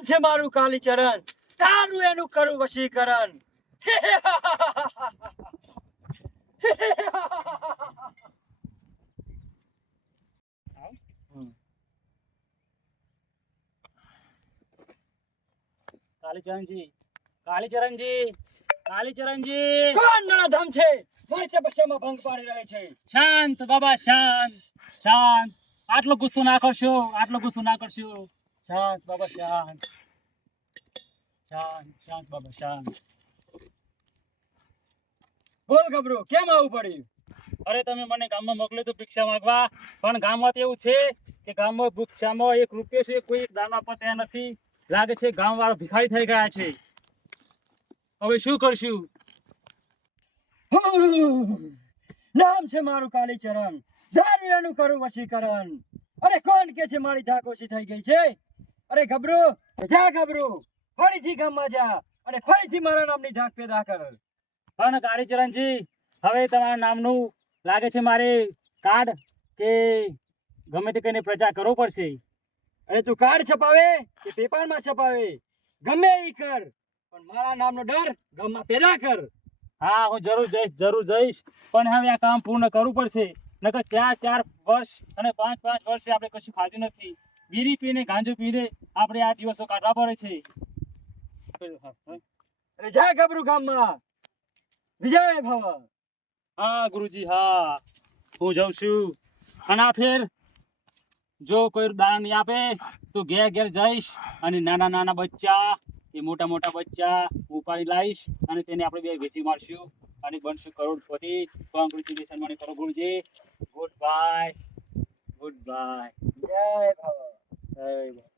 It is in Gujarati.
નામ છે મારું કાલીચરણ, તારું એનું કરું વશીકરણ. કાલીચરણજી, કાલીચરણજી, કાલીચરણજી. કોણ નળાધામ છે? મારી તપસ્યામાં ભંગ પાડી રહે છે. શાંત બાબા, શાંત, શાંત. આટલો ગુસ્સો ના કરશો, આટલો ગુસ્સો ના કરશો. શાંત બાબા, શાંત, શાંત, શાંત બાબા, શાંત. બોલ ગબરો, કેમ આવું પડ્યું? અરે તમે મને ગામમાં મોકલ્યો તો ભિક્ષા માંગવા, પણ ગામમાં તો એવું છે કે ગામમાં ભિક્ષામાં 1 રૂપિયો છે, કોઈ એક દાન આપવા તૈયાર નથી. લાગે છે ગામ વાળા ભિખારી થઈ ગયા છે. હવે શું કરશું? નામ છે મારું કાલીચરણ, તારું એનું કરું વશીકરણ. અરે કોણ કે છે મારી ધાક ઓછી થઈ ગઈ છે? અરે ગબરો, જા ગબરો, ફરીથી ગામમાં જા અને ફરીથી મારા નામની ધાક પેદા કર. પણ કાળીચરણજી, હવે તમારા નામનું લાગે છે મારે કાર્ડ કે ગમે તે કઈને પ્રચાર કરવો પડશે. અરે તું કાર્ડ છપાવે કે પેપરમાં છપાવે, ગમે એ કર, પણ મારા નામનો ડર ગામમાં પેદા કર. હા, હું જરૂર જઈશ, જરૂર જઈશ. પણ હવે આ કામ પૂર્ણ કરવું પડશે. નકર 4 વર્ષ અને 5 વર્ષે આપણે કશું ખાધું નથી. બીડી પીને ગાંજો પીને આપણે આ દિવસો કાઢવા પડે છે. અરે જા ગબરું ગામમાં, વિજય ભવ. હા ગુરુજી, હા, હું જાઉં છું. અને આ ફેર જો કોઈ દાન નહીં આપે તો ઘેર ઘેર જઈશ અને નાના નાના બચ્ચા એ મોટા મોટા બચ્ચા ઉપાડી લાવીશ અને તેને આપણે બે વેચી મારશું અને બનશું કરોડપતિ. કોંગ્રેચ્યુલેશન મને કરો Guruji. Good bye, good bye. જય ભવ. જય બાય.